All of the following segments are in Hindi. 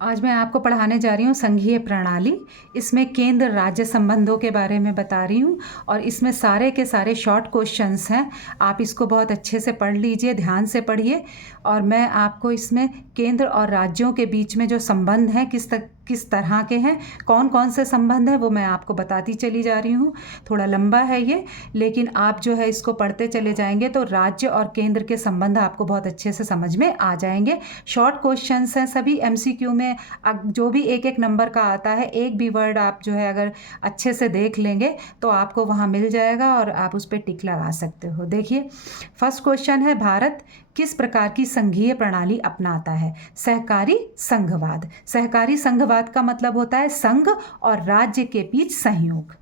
आज मैं आपको पढ़ाने जा रही हूँ संघीय प्रणाली। इसमें केंद्र राज्य संबंधों के बारे में बता रही हूँ और इसमें सारे के सारे शॉर्ट क्वेश्चंस हैं। आप इसको बहुत अच्छे से पढ़ लीजिए, ध्यान से पढ़िए। और मैं आपको इसमें केंद्र और राज्यों के बीच में जो संबंध हैं किस तरह के हैं, कौन कौन से संबंध हैं, वो मैं आपको बताती चली जा रही हूँ। थोड़ा लंबा है ये, लेकिन आप जो है इसको पढ़ते चले जाएंगे तो राज्य और केंद्र के संबंध आपको बहुत अच्छे से समझ में आ जाएंगे। शॉर्ट क्वेश्चंस हैं सभी, एमसीक्यू में जो भी एक एक नंबर का आता है, एक भी वर्ड आप जो है अगर अच्छे से देख लेंगे तो आपको वहाँ मिल जाएगा और आप उस पर टिक लगा सकते हो। देखिए, फर्स्ट क्वेश्चन है, भारत किस प्रकार की संघीय प्रणाली अपनाता है? सहकारी संघवाद। सहकारी संघवाद का मतलब होता है संघ और राज्य के बीच सहयोग।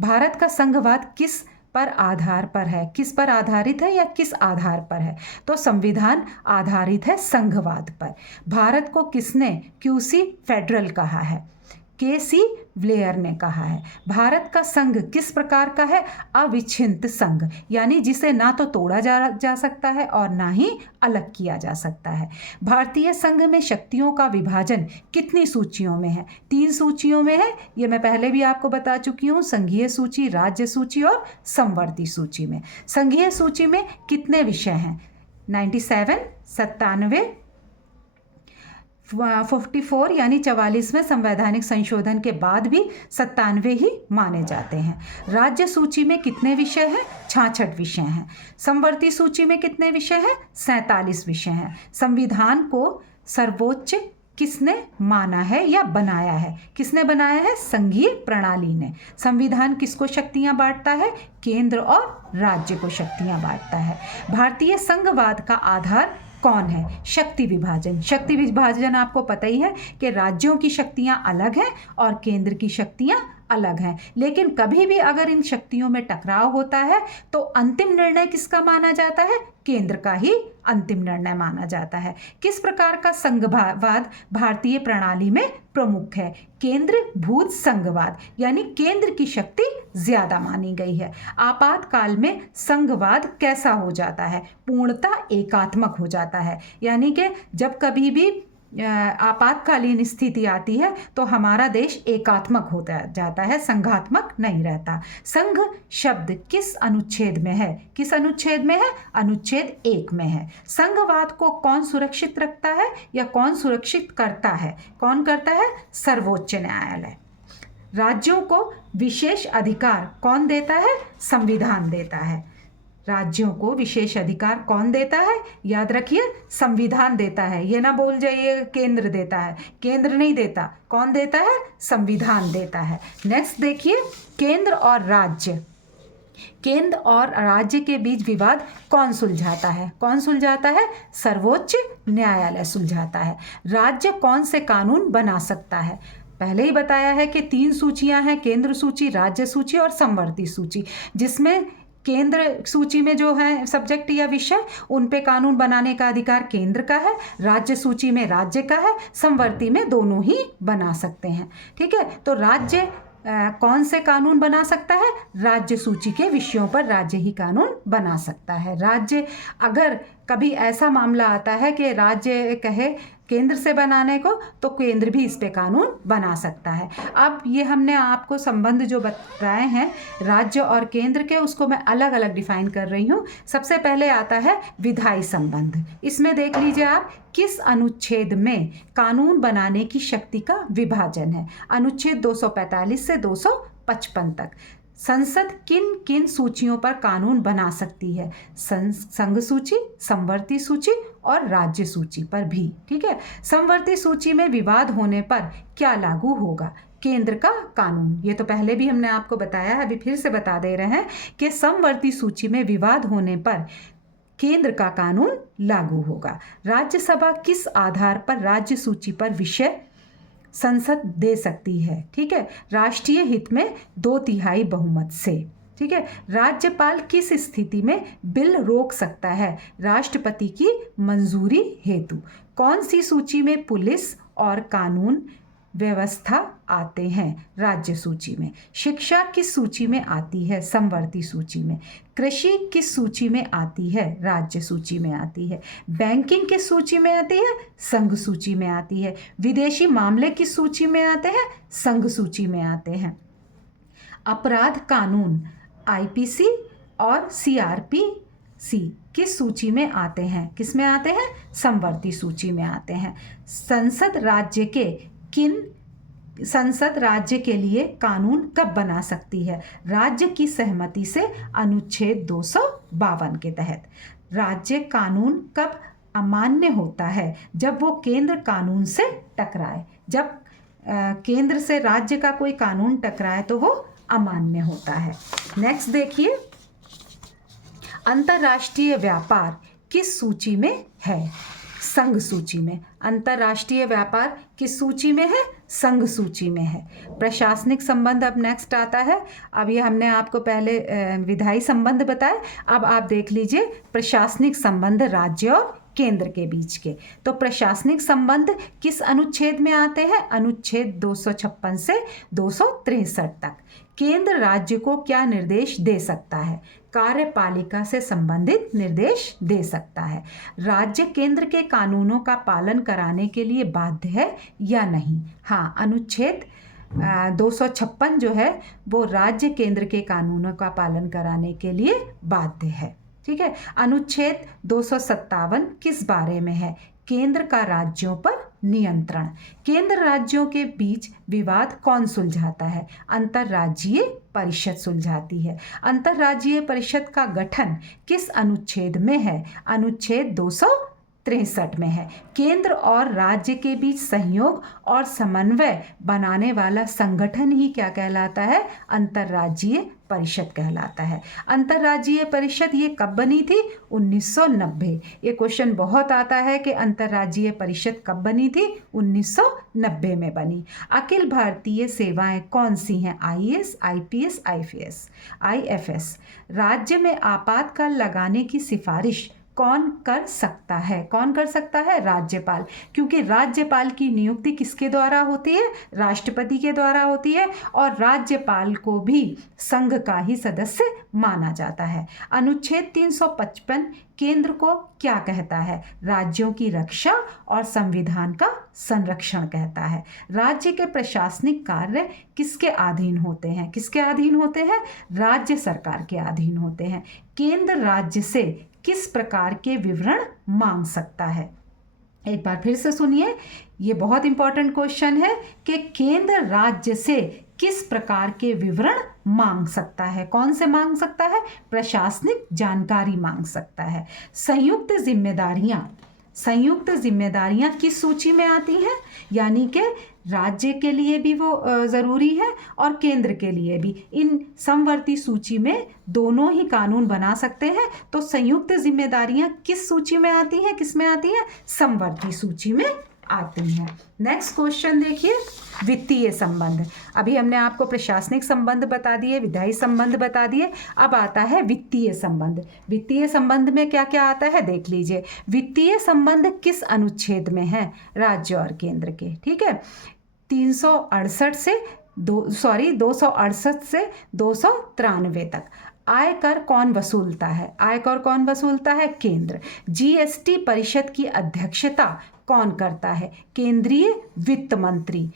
भारत का संघवाद किस पर आधार पर है? किस पर आधारित है या किस आधार पर है? तो संविधान आधारित है संघवाद पर। भारत को किसने क्यूसी फेडरल कहा है? केसी ब्लेयर ने कहा है। भारत का संघ किस प्रकार का है? अविच्छिन्न संघ, यानी जिसे ना तो तोड़ा जा सकता है और ना ही अलग किया जा सकता है। भारतीय संघ में शक्तियों का विभाजन कितनी सूचियों में है? 3 सूचियों में है। ये मैं पहले भी आपको बता चुकी हूँ, संघीय सूची, राज्य सूची और समवर्ती सूची में। संघीय सूची में कितने विषय हैं? 97, 97, 54 यानी 44वें संवैधानिक संशोधन के बाद भी 97 ही माने जाते हैं। राज्य सूची में कितने विषय हैं? 66 विषय हैं। समवर्ती सूची में कितने विषय हैं? 47 विषय हैं। संविधान को सर्वोच्च किसने माना है या बनाया है? किसने बनाया है? संघीय प्रणाली ने। संविधान किसको शक्तियां बांटता है? केंद्र और राज्य को शक्तियां बांटता है। भारतीय संघवाद का आधार कौन है? शक्ति विभाजन। शक्ति विभाजन आपको पता ही है कि राज्यों की शक्तियां अलग हैं और केंद्र की शक्तियां अलग हैं, लेकिन कभी भी अगर इन शक्तियों में टकराव होता है तो अंतिम निर्णय किसका माना जाता है? केंद्र का ही अंतिम निर्णय माना जाता है। किस प्रकार का संघवाद भारतीय प्रणाली में प्रमुख है? केंद्रभूत संघवाद, यानी केंद्र की शक्ति ज्यादा मानी गई है। आपातकाल में संघवाद कैसा हो जाता है? पूर्णतः एकात्मक हो जाता है, यानी कि जब कभी भी आपातकालीन स्थिति आती है तो हमारा देश एकात्मक होता जाता है, संघात्मक नहीं रहता। संघ शब्द किस अनुच्छेद में है? किस अनुच्छेद में है? अनुच्छेद 1 में है। संघवाद को कौन सुरक्षित रखता है या कौन सुरक्षित करता है? कौन करता है? सर्वोच्च न्यायालय। राज्यों को विशेष अधिकार कौन देता है? संविधान देता है। राज्यों को विशेष अधिकार कौन देता है? याद रखिए, संविधान देता है। ये ना भूल जाइए केंद्र देता है, केंद्र नहीं देता। कौन देता है? संविधान देता है। नेक्स्ट देखिए, केंद्र और राज्य। केंद्र और राज्य के बीच विवाद कौन सुलझाता है? कौन सुलझाता है? सर्वोच्च न्यायालय सुलझाता है। राज्य कौन से कानून बना सकता है? पहले ही बताया है कि 3 सूचियां हैं, केंद्र सूची, राज्य सूची और समवर्ती सूची, जिसमें केंद्र सूची में जो है सब्जेक्ट या विषय, उन पे कानून बनाने का अधिकार केंद्र का है। राज्य सूची में राज्य का है। समवर्ती में दोनों ही बना सकते हैं। ठीक है, तो राज्य कौन से कानून बना सकता है? राज्य सूची के विषयों पर राज्य ही कानून बना सकता है। राज्य, अगर कभी ऐसा मामला आता है कि राज्य कहे केंद्र से बनाने को, तो केंद्र भी इस पे कानून बना सकता है। अब ये हमने आपको संबंध जो बताए हैं राज्य और केंद्र के, उसको मैं अलग अलग डिफाइन कर रही हूँ। सबसे पहले आता है विधायी संबंध। इसमें देख लीजिए आप, किस अनुच्छेद में कानून बनाने की शक्ति का विभाजन है? अनुच्छेद 245 से 255 तक। संसद किन किन सूचियों पर कानून बना सकती है? संघ सूची, समवर्ती सूची और राज्य सूची पर भी। ठीक है, समवर्ती सूची में विवाद होने पर क्या लागू होगा? केंद्र का कानून। ये तो पहले भी हमने आपको बताया है, अभी फिर से बता दे रहे हैं कि समवर्ती सूची में विवाद होने पर केंद्र का कानून लागू होगा। राज्यसभा किस आधार पर राज्य सूची पर विषय संसद दे सकती है? ठीक है, राष्ट्रीय हित में 2/3 बहुमत से। ठीक है, राज्यपाल किस स्थिति में बिल रोक सकता है? राष्ट्रपति की मंजूरी हेतु। कौन सी सूची में पुलिस और कानून व्यवस्था आते हैं राज्य सूची में। शिक्षा किस सूची में आती है? समवर्ती सूची में। कृषि किस सूची में आती है? राज्य सूची में आती है। बैंकिंग किस सूची में आती है? संघ सूची में आती है। विदेशी मामले किस सूची में आते हैं? संघ सूची में आते हैं। अपराध कानून आईपीसी और सीआरपीसी किस सूची में आते हैं? किस में आते हैं? समवर्ती सूची में आते हैं। संसद राज्य के लिए कानून कब बना सकती है? राज्य की सहमति से अनुच्छेद 252 के तहत। राज्य कानून कब अमान्य होता है? जब वो केंद्र कानून से टकराए। जब केंद्र से राज्य का कोई कानून टकराए तो वो अमान्य होता है। नेक्स्ट देखिए, अंतर्राष्ट्रीय व्यापार किस सूची में है? संघ सूची में। अंतर्राष्ट्रीय व्यापार किस सूची में है? संघ सूची में है। प्रशासनिक संबंध अब नेक्स्ट आता है। अब ये हमने आपको पहले विधायी संबंध बताए, अब आप देख लीजिए प्रशासनिक संबंध राज्य और केंद्र के बीच के। तो प्रशासनिक संबंध किस अनुच्छेद में आते हैं? अनुच्छेद 256 से 263 तक। केंद्र राज्य को क्या निर्देश दे सकता है? कार्यपालिका से संबंधित निर्देश दे सकता है। राज्य केंद्र के कानूनों का पालन कराने के लिए बाध्य है या नहीं? हाँ, अनुच्छेद 256 जो है वो राज्य केंद्र के कानूनों का पालन कराने के लिए बाध्य है। ठीक है। अनुच्छेद 257 किस बारे में है? केंद्र का राज्यों पर नियंत्रण। केंद्र राज्यों के बीच विवाद कौन सुलझाता है? अंतर्राज्यीय परिषद सुलझाती है। अंतर्राज्यीय परिषद का गठन किस अनुच्छेद में है? अनुच्छेद 263 में है। केंद्र और राज्य के बीच सहयोग और समन्वय बनाने वाला संगठन ही क्या कहलाता है? अंतर्राज्यीय परिषद कहलाता है। अंतर्राज्यीय परिषद ये कब बनी थी? 1990। ये क्वेश्चन बहुत आता है कि अंतर्राज्यीय परिषद कब बनी थी? 1990 में बनी। अखिल भारतीय सेवाएं कौन सी हैं? IAS, IPS, IFS. राज्य में आपातकाल लगाने की सिफारिश कौन कर सकता है? कौन कर सकता है? राज्यपाल। क्योंकि राज्यपाल की नियुक्ति किसके द्वारा होती है? राष्ट्रपति के द्वारा होती है और राज्यपाल को भी संघ का ही सदस्य माना जाता है। अनुच्छेद 355 केंद्र को क्या कहता है? राज्यों की रक्षा और संविधान का संरक्षण कहता है। राज्य के प्रशासनिक कार्य किसके अधीन होते हैं? किसके अधीन होते हैं? राज्य सरकार के अधीन होते हैं। केंद्र राज्य से किस प्रकार के विवरण मांग सकता है? एक बार फिर से सुनिए, ये बहुत इंपॉर्टेंट क्वेश्चन है कि केंद्र राज्य से किस प्रकार के विवरण मांग सकता है? कौन से मांग सकता है? प्रशासनिक जानकारी मांग सकता है। संयुक्त जिम्मेदारियां किस सूची में आती हैं? यानी कि राज्य के लिए भी वो ज़रूरी है और केंद्र के लिए भी। इन समवर्ती सूची में दोनों ही कानून बना सकते हैं। तो संयुक्त जिम्मेदारियां किस सूची में आती हैं? किस में आती हैं? समवर्ती सूची में आती हैं। नेक्स्ट क्वेश्चन देखिए, वित्तीय संबंध। अभी हमने आपको प्रशासनिक संबंध बता दिए, विधायी संबंध बता दिए, अब आता है वित्तीय संबंध। वित्तीय संबंध में क्या क्या आता है देख लीजिए। वित्तीय संबंध किस अनुच्छेद में है? राज्य और केंद्र के। ठीक है। 268 से 293 तक। आयकर कौन वसूलता है? आयकर कौन वसूलता है? केंद्र। जीएसटी परिषद की अध्यक्षता कौन करता है? केंद्रीय वित्त मंत्री।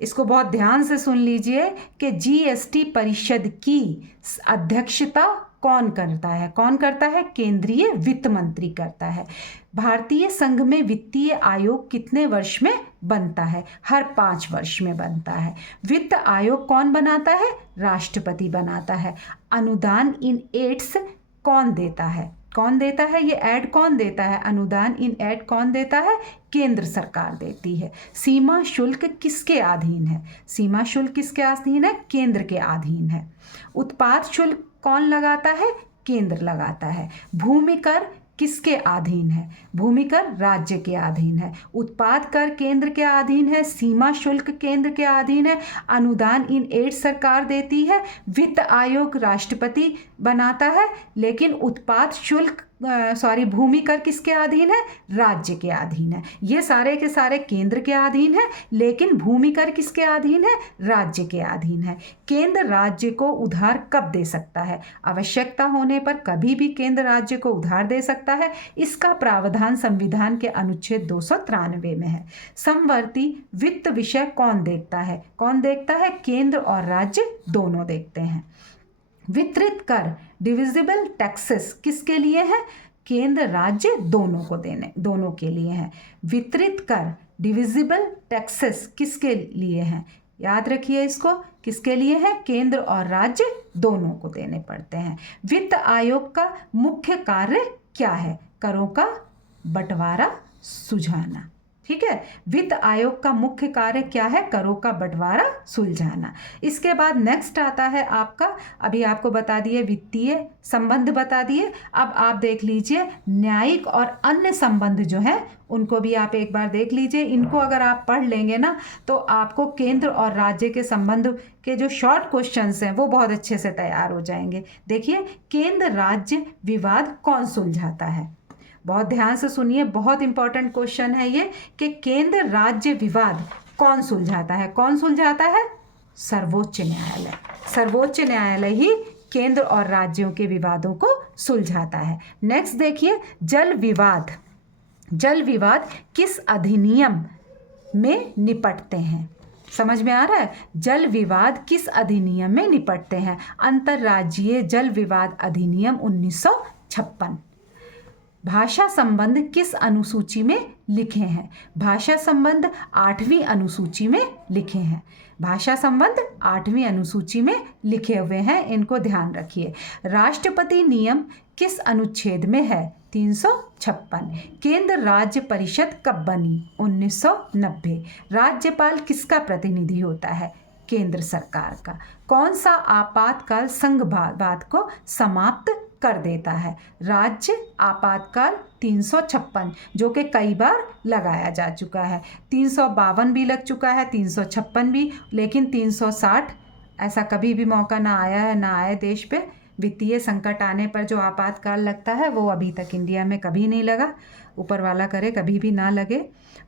इसको बहुत ध्यान से सुन लीजिए कि जीएसटी परिषद की अध्यक्षता कौन करता है? कौन करता है? केंद्रीय वित्त मंत्री करता है। भारतीय संघ में वित्तीय आयोग कितने वर्ष में बनता है? हर 5 वर्ष में बनता है। वित्त आयोग कौन बनाता है? राष्ट्रपति बनाता है। अनुदान इन एड्स कौन देता है? कौन देता है? ये ऐड कौन देता है? अनुदान इन ऐड कौन देता है? केंद्र सरकार देती है। सीमा शुल्क किसके अधीन है? सीमा शुल्क किसके अधीन है? केंद्र के अधीन है। उत्पाद शुल्क कौन लगाता है? केंद्र लगाता है। भूमि कर किसके अधीन है? भूमि कर राज्य के अधीन है। उत्पाद कर केंद्र के अधीन है। सीमा शुल्क केंद्र के अधीन है। अनुदान इन एड सरकार देती है। वित्त आयोग राष्ट्रपति बनाता है। लेकिन उत्पाद शुल्क भूमि कर किसके अधीन है? राज्य के अधीन है। ये सारे के सारे केंद्र के अधीन है, लेकिन भूमि कर किसके अधीन है? राज्य के अधीन है। केंद्र राज्य को उधार कब दे सकता है? आवश्यकता होने पर कभी भी केंद्र राज्य को उधार दे सकता है। इसका प्रावधान संविधान के अनुच्छेद 293 में है। समवर्ती वित्त विषय कौन देखता है? कौन देखता है? केंद्र और राज्य दोनों देखते हैं। वितरित कर डिविजिबल टैक्सेस किसके लिए है? केंद्र राज्य दोनों के लिए है। वितरित कर डिविजिबल टैक्सेस किसके लिए है? याद रखिए इसको, किसके लिए है? केंद्र और राज्य दोनों को देने पड़ते हैं। वित्त आयोग का मुख्य कार्य क्या है? करों का बंटवारा सुलझाना। ठीक है, वित्त आयोग का मुख्य कार्य क्या है? करों का बंटवारा सुलझाना। इसके बाद नेक्स्ट आता है आपका, अभी आपको बता दिए वित्तीय संबंध बता दिए, अब आप देख लीजिए न्यायिक और अन्य संबंध जो है उनको भी आप एक बार देख लीजिए। इनको अगर आप पढ़ लेंगे ना तो आपको केंद्र और राज्य के संबंध के जो शॉर्ट क्वेश्चंस हैं वो बहुत अच्छे से तैयार हो जाएंगे। देखिए, केंद्र राज्य विवाद कौन सुलझाता है? बहुत ध्यान से सुनिए, बहुत इंपॉर्टेंट क्वेश्चन है ये कि केंद्र राज्य विवाद कौन सुलझाता है? कौन सुलझाता है? सर्वोच्च न्यायालय। सर्वोच्च न्यायालय ही केंद्र और राज्यों के विवादों को सुलझाता है। नेक्स्ट देखिए, जल विवाद। जल विवाद किस अधिनियम में निपटते हैं? समझ में आ रहा है? जल विवाद किस अधिनियम में निपटते हैं? अंतर्राज्यीय जल विवाद अधिनियम 1956। भाषा संबंध किस अनुसूची में लिखे हैं? भाषा संबंध 8वीं अनुसूची में लिखे हैं। भाषा संबंध 8वीं अनुसूची में लिखे हुए हैं, इनको ध्यान रखिए। राष्ट्रपति नियम किस अनुच्छेद में है? 356। केंद्र राज्य परिषद कब बनी? 1990। राज्यपाल किसका प्रतिनिधि होता है? केंद्र सरकार का। कौन सा आपातकाल संघवाद को समाप्त कर देता है? राज्य आपातकाल 356, जो कि कई बार लगाया जा चुका है। 352 भी लग चुका है, 356 भी, लेकिन 360 ऐसा कभी भी मौका ना आया है, ना आए देश पे। वित्तीय संकट आने पर जो आपातकाल लगता है वो अभी तक इंडिया में कभी नहीं लगा। ऊपर वाला करे कभी भी ना लगे।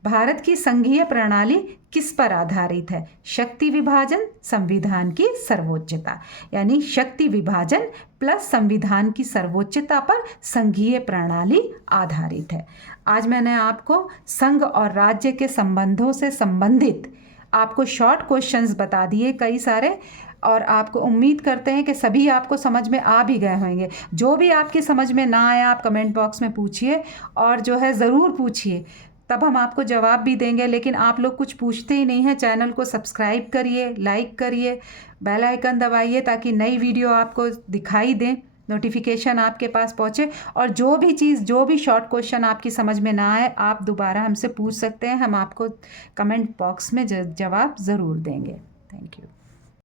भारत की संघीय प्रणाली किस पर आधारित है? शक्ति विभाजन, संविधान की सर्वोच्चता। यानी शक्ति विभाजन प्लस संविधान की सर्वोच्चता पर संघीय प्रणाली आधारित है। आज मैंने आपको संघ और राज्य के संबंधों से संबंधित आपको शॉर्ट क्वेश्चंस बता दिए कई सारे, और आपको उम्मीद करते हैं कि सभी आपको समझ में आ भी गए होंगे। जो भी आपकी समझ में ना आया आप कमेंट बॉक्स में पूछिए, और जो है ज़रूर पूछिए, तब हम आपको जवाब भी देंगे। लेकिन आप लोग कुछ पूछते ही नहीं हैं। चैनल को सब्सक्राइब करिए, लाइक करिए, बेल आइकन दबाइए ताकि नई वीडियो आपको दिखाई दें, नोटिफिकेशन आपके पास पहुँचे। और जो भी शॉर्ट क्वेश्चन आपकी समझ में ना आए आप दोबारा हमसे पूछ सकते हैं, हम आपको कमेंट बॉक्स में जवाब ज़रूर देंगे। Thank you.